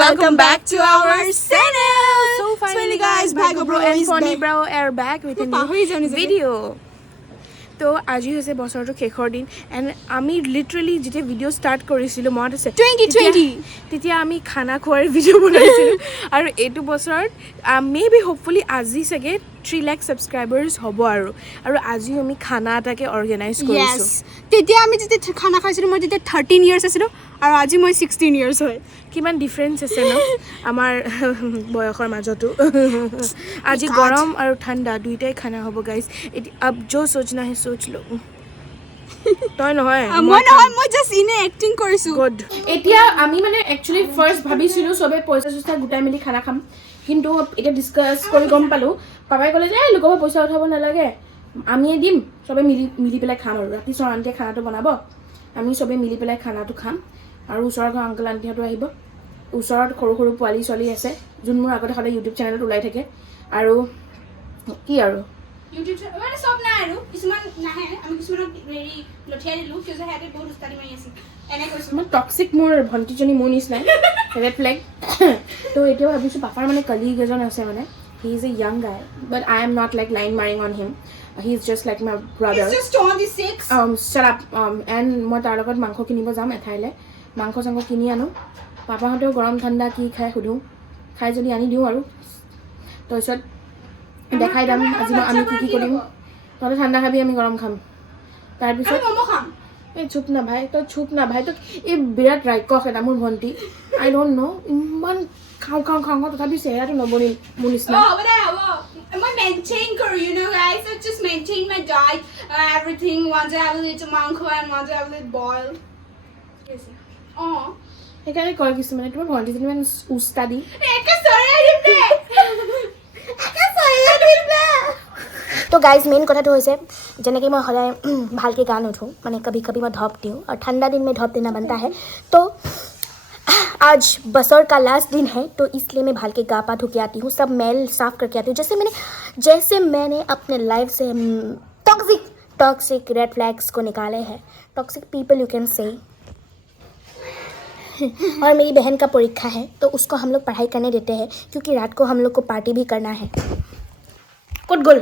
welcome back to our channel. So finally guys, Bhago Bro and Pony Bro are back with a new video. তো আজি হৈছে বছৰটো শেষৰ দিন and আমি লিটাৰেলি যেতিয়া ভিডিঅ' ষ্টাৰ্ট কৰিছিলোঁ মনত আছে 2020 তেতিয়া আমি খানা খোৱাৰ ভিডিঅ' বনাইছিলোঁ আৰু এইটো বছৰত মে বি হোপফুলি আজি চাগে 3 লাখ ছাবস্ক্ৰাইবাৰ্ছ হ'ব আৰু আজি আমি খানা এটাকে অৰ্গেনাইজ কৰিছোঁ তেতিয়া আমি যেতিয়া খানা খাইছিলোঁ মই তেতিয়া 13 ইয়াৰ্ছ আছিলোঁ আৰু আজি মই 16 ইয়াৰ্ছ হয় কিমান ডিফাৰেঞ্চ আছে ন আমাৰ বয়সৰ মাজতো আজি গৰম আৰু ঠাণ্ডা দুইটাই খানা হ'ব গাইজ अब जो सोचना है सोच लो তই নহয় মই জাস্ট ইনে এক্টিং কৰিছোঁ গুড এতিয়া আমি মানে একচুৱেলি ফাৰ্ষ্ট ভাবিছিলোঁ চবে পইচা চইচা গোটাই মেলি খানা খাম কিন্তু এতিয়া ডিছকাছ কৰি গম পালোঁ পাপাই ক'লে যে লোকৰ পইচা উঠাব নালাগে আমিয়ে দিম চবে মিলি পেলাই খাম আৰু ৰাতি চৰান্তিয়ে খানাটো বনাব আমি চবে মিলি পেলাই খানাটো খাম আৰু ওচৰৰ ঘৰৰ আংকল আণ্টিহঁতো আহিব ওচৰত সৰু সৰু পোৱালি ছোৱালী আছে যোন মোৰ আগতে সদায় ইউটিউব চেনেলত ওলাই থাকে আৰু কি আৰু ইউটিউব মানে সব নাই আৰু কিছুমান নাহে আমি কিছুমানক হেৰি লঠিয়াই দিলোঁ কিয় যে সিহঁতে বহুত উস্তাদি মাৰি আছিল এনে কৈছোঁ মই টক্সিক মোৰ ভণ্টিজনী মোৰ নিচিনাই ৰেড ফ্লেগ তো এতিয়া ভাবিছোঁ পাপাৰ মানে কলিগ এজন আছে মানে he is a young guy but I'm not like line মাৰিং on him he is just like my brother shut up and মই তাৰ লগত মাংস কিনিব যাম এঠাইলৈ মাংস চাংস কিনি আনো পাপাহঁতেও গৰম ঠাণ্ডা কি খাই সুধোঁ খাই যদি আনি দিওঁ আৰু তাৰপিছত দেখাই দাম আজি আমি কি কৰিম তহঁতে ঠাণ্ডা খাবি আমি গৰম খাম তাৰপিছত এই চুপ না ভাই তই চুপ না ভাই তই এই বিৰাট ৰাক্ষস এটা মোৰ ভণ্টি আই ডণ্ট ন' ইমান খাওঁ তথাপি চেহেৰাটো নবনিল মোৰ নিচিনা মই মেইনটেইন কৰোঁ you know guys so just maintain my diet everything one day I will eat mango and one day I will eat boil সেইকাৰণে কয় কিছুমানে তোমাৰ ভণ্টিজনী ইমান উস্তাদি तो गाइज मेन कथा तो होइसे जैसे कि मैं सदा भालके गान उठूँ मैंने कभी कभी मैं ढप दूँ और ठंडा दिन में ढप देना बनता है तो आज बसर का लास्ट दिन है तो इसलिए मैं भाल के गा पा धो के आती हूँ सब मैल साफ़ करके आती हूँ जैसे मैंने अपने लाइफ से टॉक्सिक रेड फ्लैग्स को निकाले हैं toxic people you can say और मेरी बहन का परीक्षा है तो उसको हम लोग पढ़ाई करने देते हैं क्योंकि रात को हम लोग को पार्टी भी करना है कुट गोल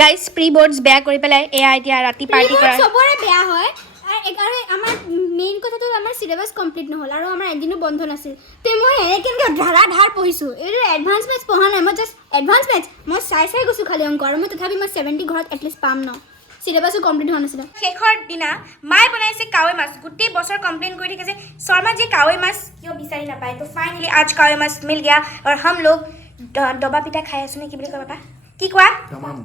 गाइस प्री बोर्ड्स बेया কৰি পেলাই এয়া এতিয়া ৰাতি পাৰ্টি কৰা সবৰে বেয়া হয় আৰু আমাৰ মেইন কথাটো আমাৰ সিলেবাস কমপ্লিট নহল আৰু আমাৰ এদিনো বন্ধ নাছিল তে মই এনেকৈ ধাৰ পঢ়িছোঁ এইটো এডভান্স মেথছ পঢ়া নাই মই জাষ্ট এডভান্স মেথছ মই চাই গৈছোঁ খালি অংক আৰু মই তথাপি মই 70 ঘৰত এটলিষ্ট পাম ন সিলেবাসো কমপ্লিট হোৱা নাছিল শেষৰ দিনা মায়ে বনাইছে কাৱৈ মাছ গোটেই বছৰ কমপ্লেইন কৰি থাকে যে শৰ্মা जी কাৱৈ মাছ কিয় বিচাৰি নাপায় তো ফাইনালি आज কাৱৈ মাছ मिल गया और हम लोग দবা পিঠা খাই আছো নে কি বুলি কয় বাবা কি কোৱা तमाम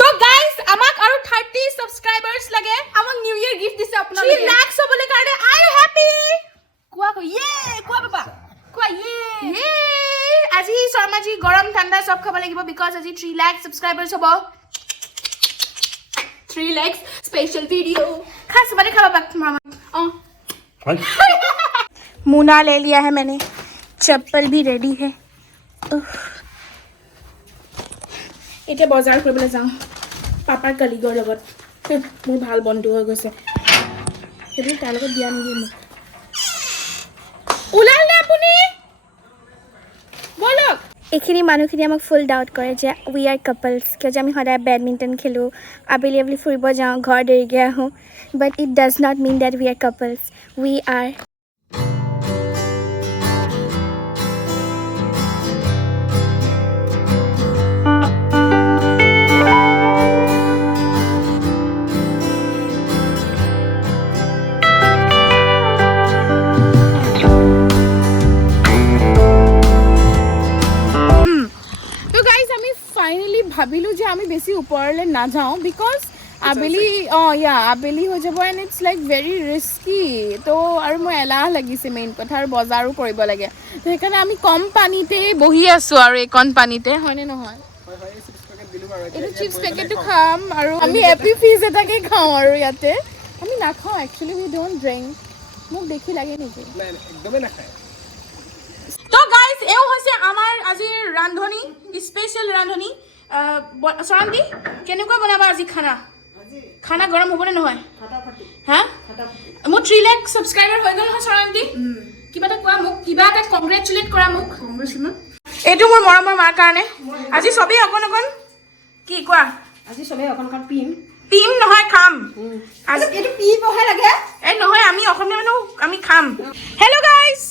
तो गाइस আমাক আৰু 30 সাবস্ক্ৰাইবাৰ্স লাগে আমাক নিউ ইয়াৰ গিফট দিছে আপোনালোকে 3 লাখ হবলে কাৰণে আই এম হ্যাপি কোৱা বাবা কোৱা ইয়ে আজি শৰ্মা जी গৰম ঠাণ্ডা সব খাব লাগিব বিকজ আজি 3 লাখ সাবস্ক্রাইবার্স হ'ব 3 lakhs special video खास बने खावा मामा मुना ले लिया है मैंने चप्पल भी रेडी है এতিয়া বজাৰ কৰিবলৈ যাওঁ পাপাৰ কলিগৰ লগত মোৰ ভাল বন্ধু হৈ গৈছে সেইটো তাৰ লগত দিয়া নিদিয়ে মোক ওলালে আপুনি বলক এইখিনি মানুহখিনি আমাক ফুল ডাউট কৰে যে উই আৰ কাপলছ কিয় যে আমি সদায় বেডমিণ্টন খেলোঁ আবেলি ফুৰিব যাওঁ ঘৰ দেৰিকৈ আহোঁ but it does not mean that we are couples we are ভাবিলোঁ যে আমি বেছি ওপৰলৈ নাযাওঁ বিকজ আবেলি আবেলি হৈ যাব and it's like very risky তো আৰু মই এলাহ লাগিছে মেইন কথা আৰু বজাৰো কৰিব লাগে তো সেইকাৰণে আমি কম পানীতেই বহি আছোঁ আৰু এইকণ পানীতে হয়নে নহয় এইটো চিপছ পেকেটটো খাম আৰু আমি এপি ফিজ এটাকে খাওঁ আৰু ইয়াতে আমি নাখাওঁ একচুৱেলি উই ডোণ্ট ড্ৰিংক মোক দেখি লাগে নেকি একদমেই নাখায় তো গাইজ এও হৈছে আমাৰ আজিৰ ৰান্ধনি স্পেচিয়েল ৰান্ধনি শৰন্তি কেনেকুৱা বনাবা আজি খানা গৰম হ'বনে নহয় হা মোৰ 3 লাখ সাবস্ক্ৰাইবাৰ হৈ গ'ল নহয় শৰন্তি কিবা এটা কোৱা মোক, কিবা এটা কংগ্ৰেচুলেট কৰা মোক। এইটো মোৰ মৰমৰ মাৰ কাৰণে আজি চবেই অকণ অকণ কি কোৱা আজি চবেই অকণ অকণ পিম পিম নহয় খাম আজি এইটো পি বহে লাগে এই নহয় আমি অসমীয়া মানুহ আমি খাম হেল্ল' গাইজ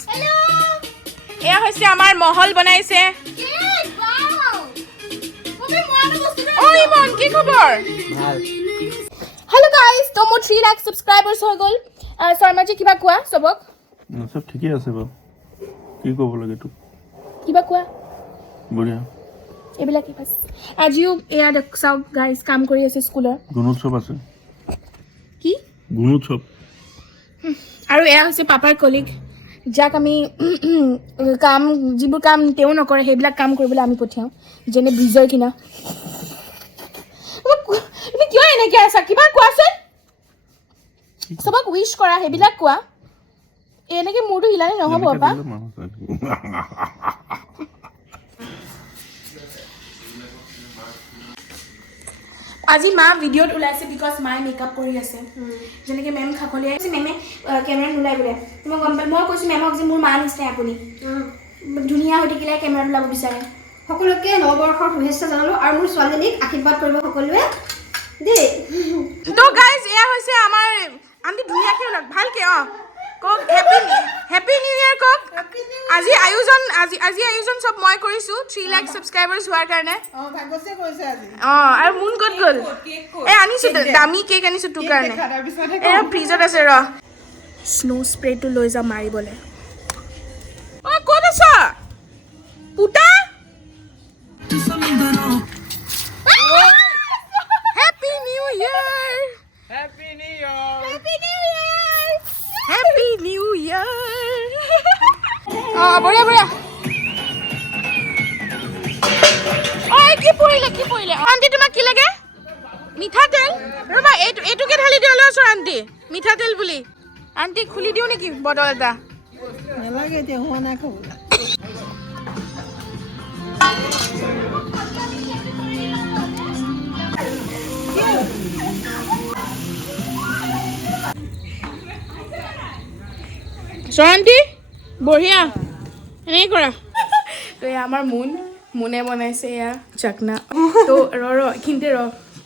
এয়া হৈছে আমাৰ মহল বনাইছে ঐ মন কি খবৰ হেল্ল' গাইজ তো মোৰ 3 লাখ ছাবস্ক্ৰাইবাৰ্ছ হৈ গ'ল শৰ্মাজি কিবা কোৱা চবক সব ঠিকে আছে বাৰু কি ক'ব লাগে তোক কিবা কোৱা বঢ়িয়া এইবিলাকে বাছ আজিও এয়া চাওক গাইজ কাম কৰি আছে স্কুলৰ গুণোৎসৱ আছে কি গুণোৎসৱ আৰু এয়া হৈছে পাপাৰ কলিগ যাক আমি কাম যিবোৰ কাম তেওঁ নকৰে সেইবিলাক কাম কৰিবলৈ আমি পঠিয়াওঁ যেনে ব্ৰিজৰ কিনা তুমি কিয় এনেকৈ আছা কিবা কোৱাচোন চবক উইচ কৰা সেইবিলাক কোৱা এনেকৈ মূৰটো হিলালে নহ'ব পাপা আজি মা ভিডিঅ'ত ওলাইছে বিকজ মায়ে মেকআপ কৰি আছে যেনেকৈ মেম খাখলীয়াই আছে মেমে কেমেৰাত নোলাই বোলে মই গম পাই মই কৈছোঁ মেমক যে মোৰ মা নিচিনাই আপুনি ধুনীয়া হৈ থাকিলে কেমেৰাত ওলাব বিচাৰে সকলোকে নৱবৰ্ষৰ শুভেচ্ছা জনালোঁ আৰু মোৰ ছোৱালীজনীক আশীৰ্বাদ কৰিব সকলোৱে দেই তো গাইজ এয়া হৈছে আমাৰ আন্টি ধুনীয়াকৈ ওলাওক ভালকৈ কওক হেপী নিউ ইয়াৰ কওক আজি আয়োজন চব মই কৰিছোঁ 3 লাখ ছাবস্ক্ৰাইবাৰ্ছ হোৱাৰ কাৰণে আৰু মুন ক'ত গ'ল এই আনিছোঁ দামী কেক আনিছোঁ তোৰ কাৰণে এই ফ্ৰিজত আছে ৰ স্নো স্প্ৰেটো লৈ যাম মাৰিবলৈ অঁ ক'ত আছ পুতা happy new year happy new year অঁ বঢ়িয়া বঢ়িয়া ঐ কি পৰিলে আণ্টি তোমাক কি লাগে মিঠাতেল ৰ'বা এইটোকে ঢালি দিয়া লৈ আছো আণ্টি মিঠাতেল বুলি আণ্টি খুলি দিওঁ নেকি বটল এটা নালাগে এতিয়া হোৱা নাই খাব আণ্টি বঢ়িয়া এনেকৈ কৰা তো এয়া আমাৰ মুনে বনাইছে এয়া চাকনা তো ৰ এইখিনিতে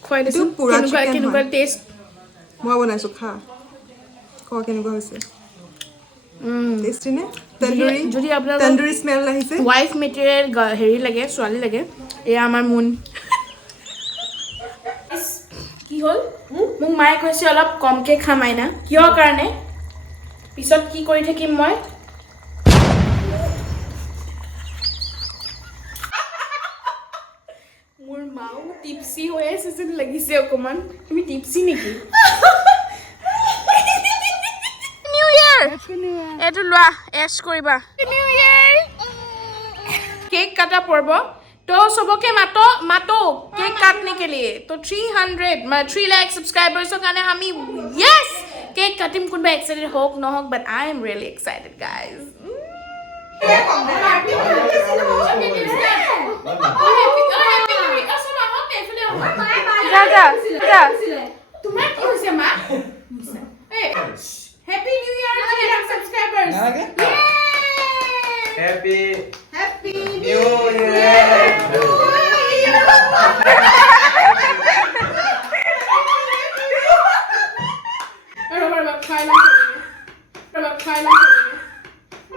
খুৱাই দিছোঁ কেনেকুৱা টেষ্ট মই বনাইছোঁ খা ক কেনেকুৱা হৈছে টেষ্টি নে তন্দুৰী যদি আপোনালোকৰ তন্দুৰী স্মেল আহিছে ৱাইফ মেটেৰিয়েল হেৰি লাগে ছোৱালী লাগে এয়া আমাৰ মুন কি হ'ল মোক মায়ে কৈছে অলপ কমকৈ খাম আইনা কিহৰ কাৰণে পিছত কি কৰি থাকিম মই মোৰ মাও টিপচি হৈ আছে যেন লাগিছে অকণমান তুমি টিপচি নেকি নিউ ইয়াৰ এইটো লোৱা এছ কৰিবা নিউ ইয়াৰ কেক কাটা পৰ্ব তো সবকে মাতো কেক কাটने के लिए तो 3 लाख सब्सक्राइबर्सৰ কাৰণে আমি yes কেক কাটিম কোনবা এক্সাইটেড হোক নহওক but I'm really excited guys তোমাৰ কি হৈছে মা happy new year 3 lakh subscribers Happy New Year to ৰবা খাই লা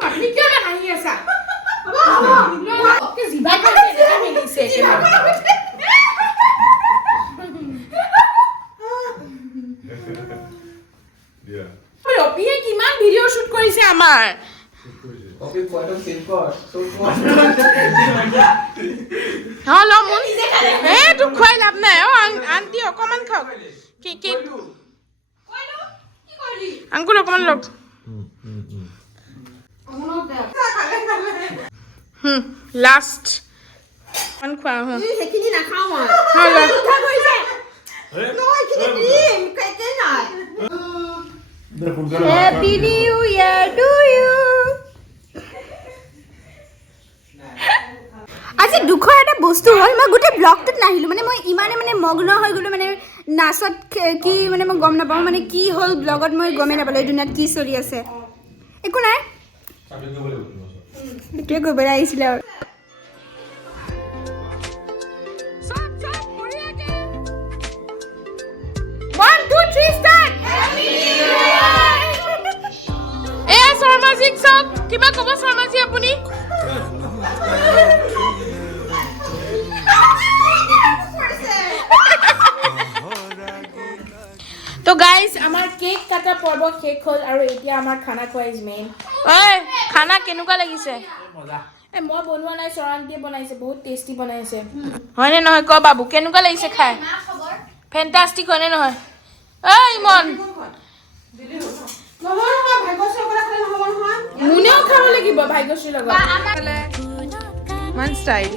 আপুনি কিয় হাঁহি আছা অকে জিভা খাই দেখা মিলিছে ৰবিয়ে কিমান ভিডিঅ' শ্বুট কৰিছে আমাৰ Happy Photo Silver. So ল মুন তোক খুৱাই লাভ নাই আণ্টি অকণমান খাওক কেক আংকুল অকণমান লওক লাষ্ট অকণমান খোৱা সেইখিনি নাখাওঁ মই Happy New Year to you. আজি দুখৰ এটা বস্তু হ'ল মই গোটেই ব্লগটোত নাহিলোঁ মানে মই ইমানে মানে মগ্ন হৈ গ'লোঁ মানে নাচত কি মানে মই গম নাপাওঁ মানে কি হ'ল ব্লগত মই গমেই নাপালোঁ এই দুনিয়াত কি চলি আছে একো নাই সেইটোৱে কৰিবলৈ আহিছিলে আৰু শৰ্মাজীক চাওক কিবা ক'ব শৰ্মাজী আপুনি তো গাইজ আমাৰ কেক কাটা পৰ্ব শেষ হ'ল আৰু এতিয়া আমাৰ খানা খোৱা ইজ মেইন ঐ খানা কেনেকুৱা লাগিছে মই বনোৱা নাই চৰণটিয়ে বনাইছে বহুত টেষ্টি বনাইছে হয়নে নহয় ক বাবু কেনেকুৱা লাগিছে খাই ফেণ্টাষ্টিক হয়নে নহয় ঐ ইমন মুনেও খাব লাগিব ভাগ্যশ্ৰীৰ লগত মান ষ্টাইল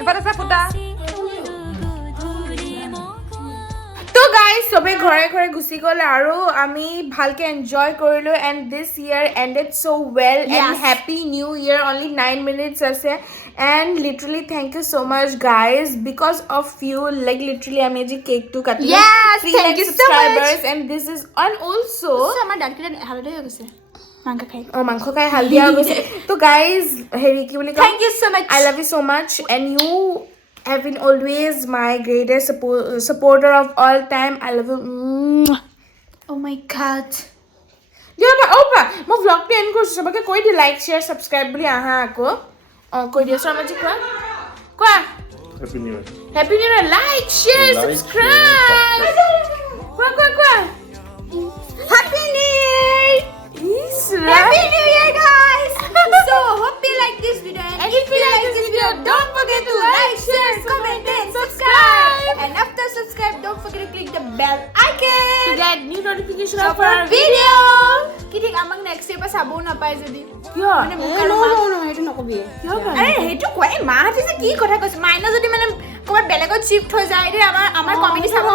এফালে চা ফুটা তো গাইজ সবে ঘৰে ঘৰে গুচি গ'ল আৰু আমি ভালকে এনজয় কৰিলো and this year ended so' well and happy new year only 9 minutes আছে and literally thank you so' much guys because of you like literally আমি আজি কেকটো কাটিলো Yes, thank you so much. And this is on also' আমাৰ দাঁতকেইটা হালধীয়া হৈ গৈছে মাংস খাই মাংস খাই হালধীয়া হৈ গৈছে তো গাইজ হেৰি কি বুলি কয় Thank you so much. I love you so much and you have been always my greatest supporter of all time. I love you. Oh my god. Opa, মই vlogটো এণ্ড কৰিছোঁ সবকে কৈ দি লাইক শ্বেয়াৰ ছাবস্ক্ৰাইব বুলি আহা আকৌ কৈ দিয়া শৰ্মাজী কোৱা happy new year happy new ইয়াৰ লাইক শ্বেয়াৰ ছাবস্ক্ৰাইব কোৱা Happy New Year. Is Happy New Year, guys. So hope you like this video. And if you like this video, don't forget to like, share, comment, and subscribe. And after subscribe, don't forget to click the bell icon to get new notification of for our our video. কি ঠিক আমাক next ইয়াৰ পৰা চাবও নাপায় যদি কিয় মানে মোক আৰু সেইটো নকবি আৰে সেইটো কয় মাহঁতে যে কি কথা কৈছে মাইনা যদি মানে ক'ৰবাত বেলেগত শিফ্ট হৈ যায় এতিয়া আমাৰ কমেডি চাব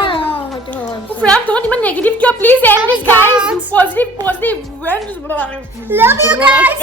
friend don't even negative kiya please end this guys positive love you guys